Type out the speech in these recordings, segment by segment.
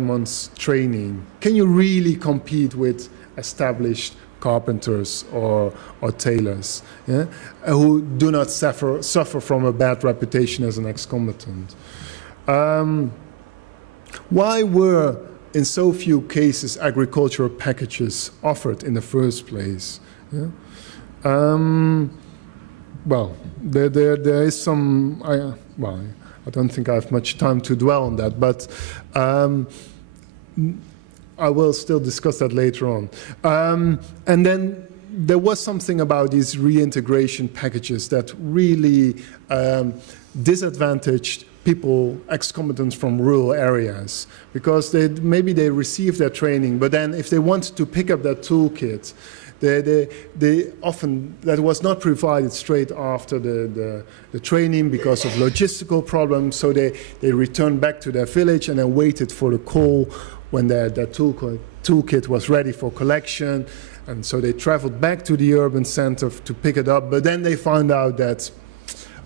months training, can you really compete with established carpenters or tailors, yeah, who do not suffer from a bad reputation as an ex-combatant? Why were, in so few cases, agricultural packages offered in the first place? Yeah? Well, there is some. I don't think I have much time to dwell on that, but I will still discuss that later on. And then there was something about these reintegration packages that really disadvantaged people, ex-combatants from rural areas, because maybe they received their training, but then if they wanted to pick up that toolkit, they often, that was not provided straight after the training because of logistical problems, so they returned back to their village and then waited for the call when their toolkit was ready for collection, and so they traveled back to the urban center to pick it up, but then they found out that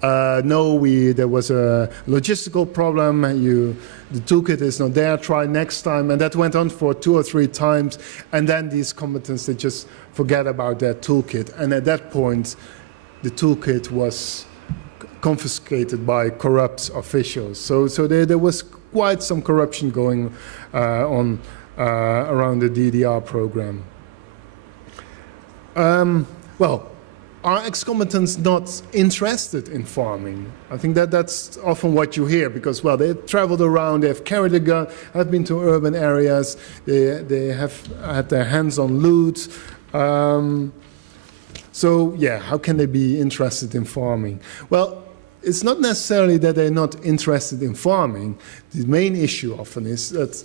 there was a logistical problem, the toolkit is not there, try next time, and that went on for 2 or 3 times, and then these combatants, they just forget about that toolkit, and at that point the toolkit was confiscated by corrupt officials. So there was quite some corruption going on around the DDR program. Well, are ex-combatants not interested in farming? I think that's often what you hear, because, well, they've traveled around, they've carried a gun, have been to urban areas, they have had their hands on loot. So, yeah, how can they be interested in farming? Well, it's not necessarily that they're not interested in farming. The main issue often is that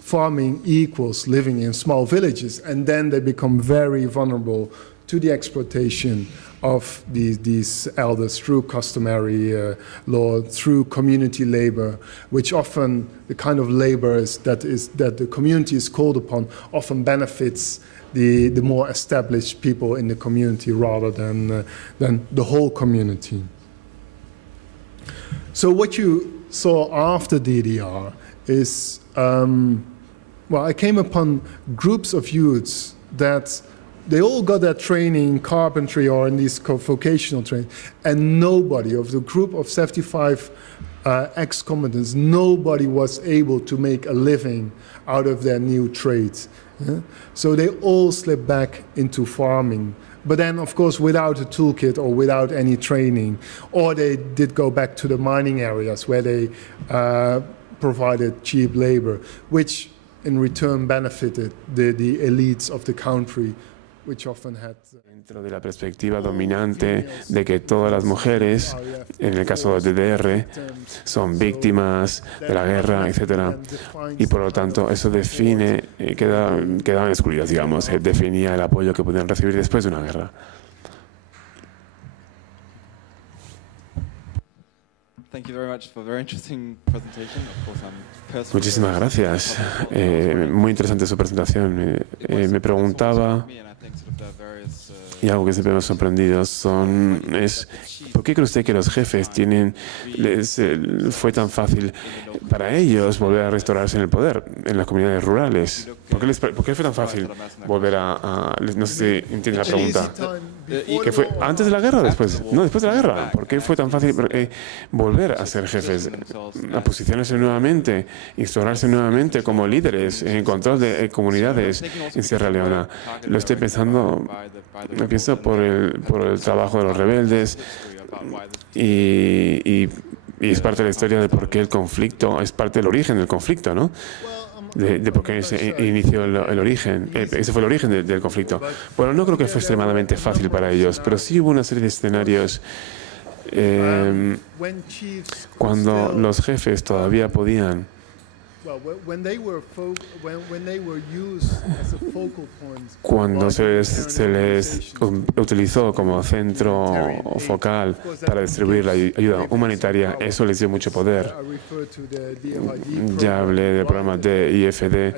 farming equals living in small villages, and then they become very vulnerable to the exploitation of these elders through customary law, through community labor, which often the kind of labor that the community is called upon often benefits the more established people in the community rather than the whole community. So what you saw after DDR is, well, I came upon groups of youths that they all got their training in carpentry or in these vocational training, and nobody of the group of 75 ex-combatants, nobody was able to make a living out of their new trade. Yeah? So they all slipped back into farming, but then, of course, without a toolkit or without any training, or they did go back to the mining areas where they provided cheap labor, which in return benefited the elites of the country, which often had. Dentro de la perspectiva dominante de que todas las mujeres, en el caso de DDR, son víctimas de la guerra, etc. Y por lo tanto eso define, queda en oscuridad, digamos, definía el apoyo que podían recibir después de una guerra. Muchísimas gracias. Muy interesante su presentación. Me preguntaba, y algo que siempre me ha sorprendido es ¿por qué cree usted que los jefes fue tan fácil para ellos volver a restaurarse en el poder en las comunidades rurales? ¿Por qué fue tan fácil volver no sé si entiende la pregunta? ¿Que fue antes de la guerra o después? No, después de la guerra. ¿Por qué fue tan fácil volver a ser jefes, a posicionarse nuevamente, instaurarse nuevamente como líderes en el control de comunidades en Sierra Leona? Lo estoy pensando, pienso por el trabajo de los rebeldes y es parte de la historia de por qué el conflicto, es parte del origen del conflicto, ¿no? De por qué se inició el origen. Ese fue el origen del conflicto. Bueno, no creo que fue extremadamente fácil para ellos, pero sí hubo una serie de escenarios cuando los jefes todavía podían Cuando se les utilizó como centro focal para distribuir la ayuda humanitaria, eso les dio mucho poder. Ya hablé del programa de IFD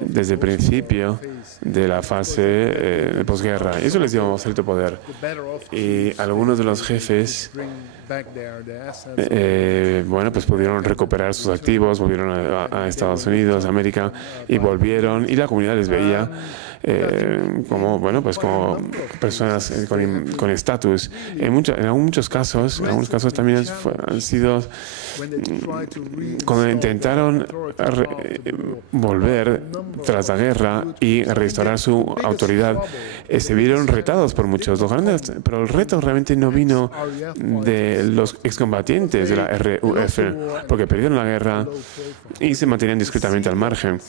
desde el principio de la fase de posguerra. Eso les dio cierto poder. Y algunos de los jefes bueno, pues pudieron recuperar sus activos, volvieron a Estados Unidos, América, y volvieron, y la comunidad les veía como, bueno, pues como personas con estatus. En algunos casos también han sido, cuando intentaron volver tras la guerra y restaurar su autoridad, se vieron retados por muchos los grandes, pero el reto realmente no vino de los excombatientes de la RUF, porque perdieron la guerra y se mantenían discretamente al margen.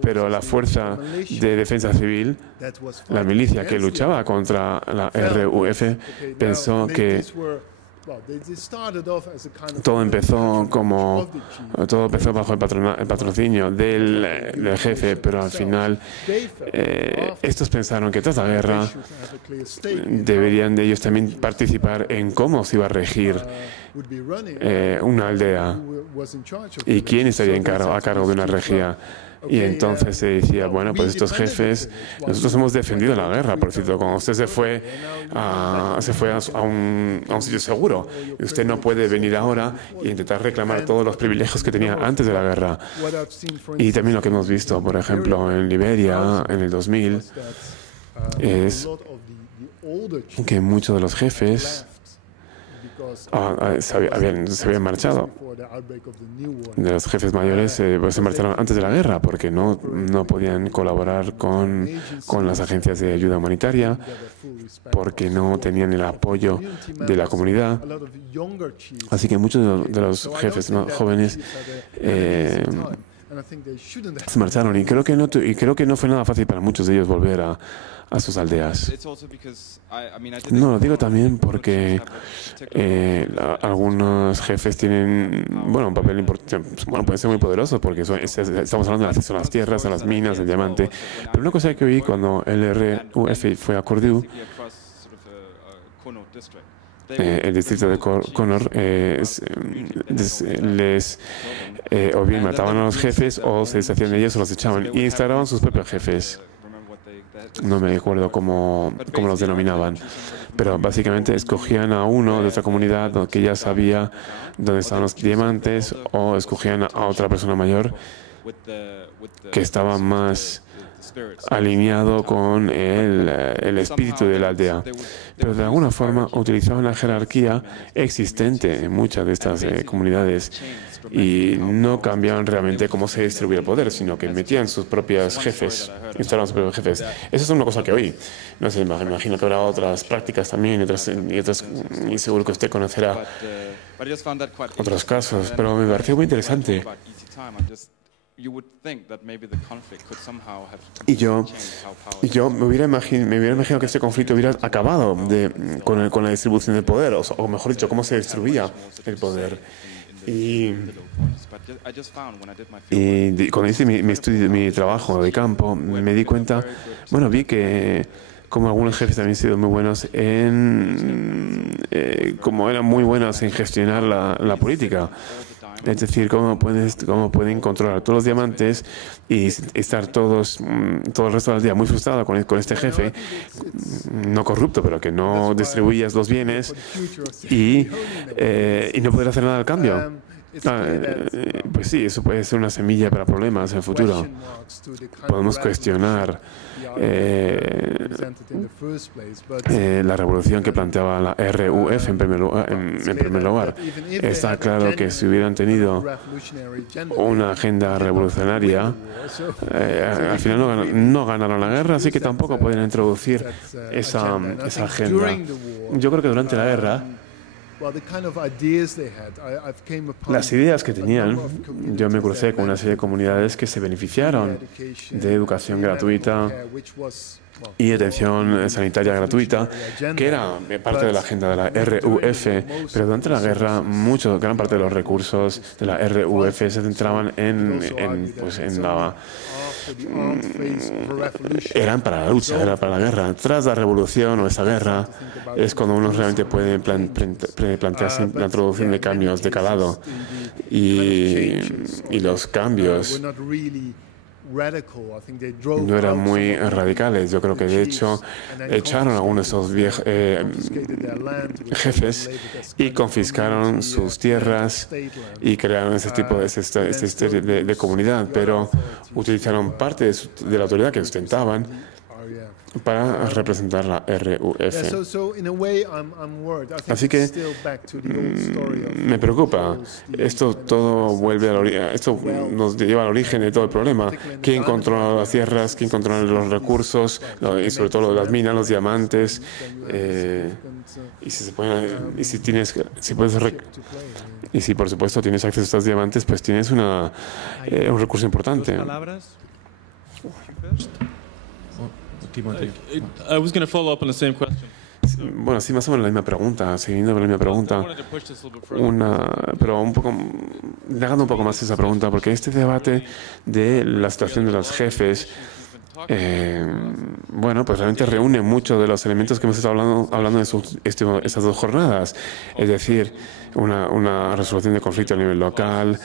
Pero la fuerza de defensa civil, la milicia que luchaba contra la RUF, pensó que todo empezó bajo el patrocinio del jefe, pero al final estos pensaron que tras la guerra deberían de ellos también participar en cómo se iba a regir una aldea y quién estaría a cargo de una regia. Y entonces se decía, bueno, pues estos jefes, nosotros hemos defendido la guerra, por cierto, cuando usted se fue a un sitio seguro, y usted no puede venir ahora e intentar reclamar todos los privilegios que tenía antes de la guerra. Y también lo que hemos visto, por ejemplo, en Liberia, en el 2000, es que muchos de los jefes se habían marchado. De los jefes mayores pues se marcharon antes de la guerra porque no podían colaborar con las agencias de ayuda humanitaria, porque no tenían el apoyo de la comunidad. Así que muchos de los jefes más jóvenes se marcharon y creo que no fue nada fácil para muchos de ellos volver a sus aldeas. No, lo digo también porque algunos jefes tienen, bueno, un papel importante, bueno, pueden ser muy poderosos porque estamos hablando del acceso a las tierras, a las minas, el diamante. Pero una cosa que oí cuando el RUF fue a Cordoue, el distrito de Connor, o bien mataban a los jefes o se deshacían de ellos o los echaban y instalaban sus propios jefes. No me acuerdo cómo los denominaban, pero básicamente escogían a uno de otra comunidad que ya sabía dónde estaban los diamantes, o escogían a otra persona mayor que estaba más alineado con el espíritu de la aldea. Pero de alguna forma utilizaban la jerarquía existente en muchas de estas comunidades y no cambiaban realmente cómo se distribuía el poder, sino que metían sus propios jefes, instalaban sus propios jefes. Esa es una cosa que oí. No sé, me imagino que habrá otras prácticas también y seguro que usted conocerá otros casos, pero me pareció muy interesante. Y yo me hubiera imaginado que este conflicto hubiera acabado con la distribución del poder, o mejor dicho, cómo se distribuía el poder. Y cuando hice mi trabajo de campo, me di cuenta, bueno, vi que como algunos jefes también han sido muy buenos como eran muy buenos en gestionar la política. Es decir, cómo pueden controlar todos los diamantes y estar todo el resto del día muy frustrado con este jefe, no corrupto, pero que no distribuyas los bienes y no poder hacer nada al cambio. Pues sí, eso puede ser una semilla para problemas en el futuro. Podemos cuestionar la revolución que planteaba la RUF en primer lugar. Está claro que si hubieran tenido una agenda revolucionaria, al final no ganaron la guerra, así que tampoco pueden introducir esa agenda. Yo creo que durante la guerra, las ideas que tenían, yo me crucé con una serie de comunidades que se beneficiaron de educación gratuita y atención sanitaria gratuita, que era parte de la agenda de la RUF, pero durante la guerra gran parte de los recursos de la RUF se centraban eran para la lucha, era para la guerra. Tras la revolución o esa guerra es cuando uno realmente puede plantearse la introducción de cambios de calado y los cambios no eran muy radicales. Yo creo que de hecho echaron a algunos de esos jefes y confiscaron sus tierras y crearon ese tipo de comunidad, pero utilizaron parte de la autoridad que ostentaban para representar la RUF. Así que me preocupa. Esto todo vuelve esto nos lleva al origen de todo el problema. ¿Quién controla las tierras? ¿Quién controla los recursos? Y sobre todo las minas, los diamantes. Y si por supuesto tienes acceso a estos diamantes, pues tienes un recurso importante. I was going to follow up on the same question. Bueno, sí, más o menos la misma pregunta, siguiendo con la misma pregunta, pero negando un poco más esa pregunta, porque este debate de la situación de los jefes, bueno, pues realmente reúne muchos de los elementos que hemos estado hablando en estas 2 jornadas, es decir, una resolución de conflicto a nivel local,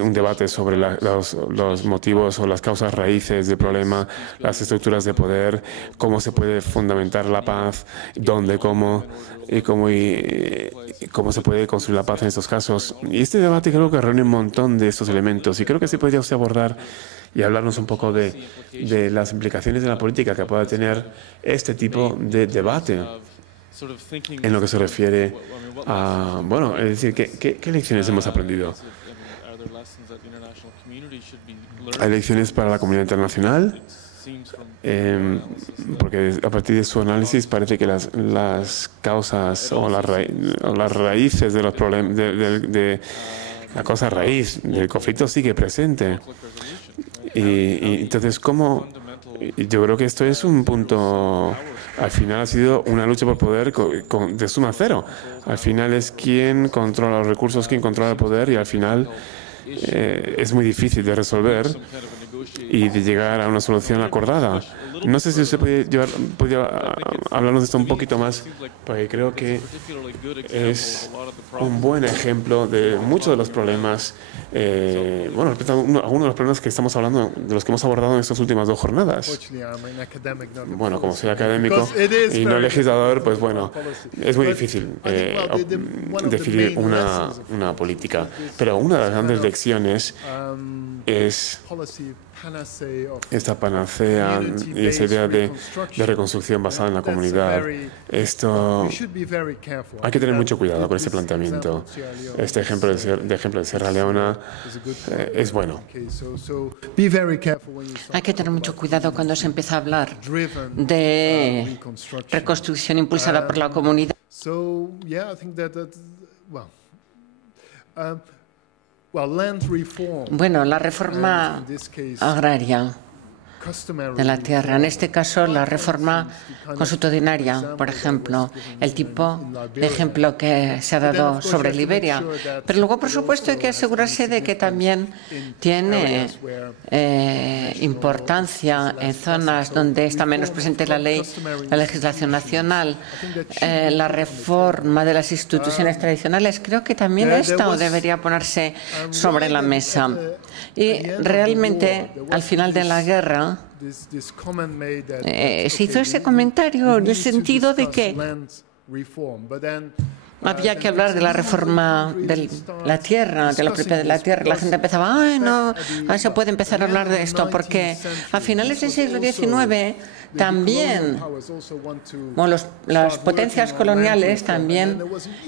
un debate sobre los motivos o las causas raíces del problema, las estructuras de poder, cómo se puede fundamentar la paz, dónde, cómo se puede construir la paz en estos casos. Y este debate creo que reúne un montón de estos elementos y creo que sí podría usted abordar y hablarnos un poco de las implicaciones de la política que pueda tener este tipo de debate en lo que se refiere a, bueno, es decir, ¿qué lecciones hemos aprendido? ¿Hay lecciones para la comunidad internacional? Porque a partir de su análisis parece que las causas o las raíces de los problemas, de la causa raíz del conflicto sigue presente. Y entonces, yo creo que esto es un punto, al final ha sido una lucha por poder de suma cero. Al final es quién controla los recursos, quién controla el poder y al final es muy difícil de resolver y de llegar a una solución acordada. No sé si usted podría hablarnos de esto un poquito más, porque creo que es un buen ejemplo de muchos de los problemas, bueno, respecto a algunos de los problemas que estamos hablando, de los que hemos abordado en estas últimas 2 jornadas. Bueno, como soy académico y no legislador, pues bueno, es muy difícil definir una política. Pero una de las grandes lecciones es esta panacea y esa idea de reconstrucción basada en la comunidad. Esto hay que tener mucho cuidado con este planteamiento. Este ejemplo de Sierra Leona es bueno. Hay que tener mucho cuidado cuando se empieza a hablar de reconstrucción impulsada por la comunidad. Bueno, la reforma agraria de la tierra, en este caso la reforma consuetudinaria, por ejemplo, el tipo de ejemplo que se ha dado sobre Liberia. Pero luego, por supuesto, hay que asegurarse de que también tiene importancia en zonas donde está menos presente la legislación nacional, la reforma de las instituciones tradicionales. Creo que también esto debería ponerse sobre la mesa. Y realmente, al final de la guerra, se hizo ese comentario en el sentido de que había que hablar de la reforma de la tierra, de la propiedad de la tierra. La gente empezaba, ¡ay, no! Se puede empezar a hablar de esto, porque a finales del siglo XIX también, las potencias coloniales también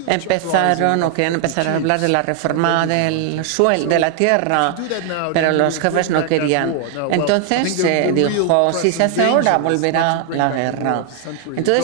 empezaron o querían empezar a hablar de la reforma del suelo, de la tierra, pero los jefes no querían. Entonces se dijo, si se hace ahora, volverá la guerra. Entonces,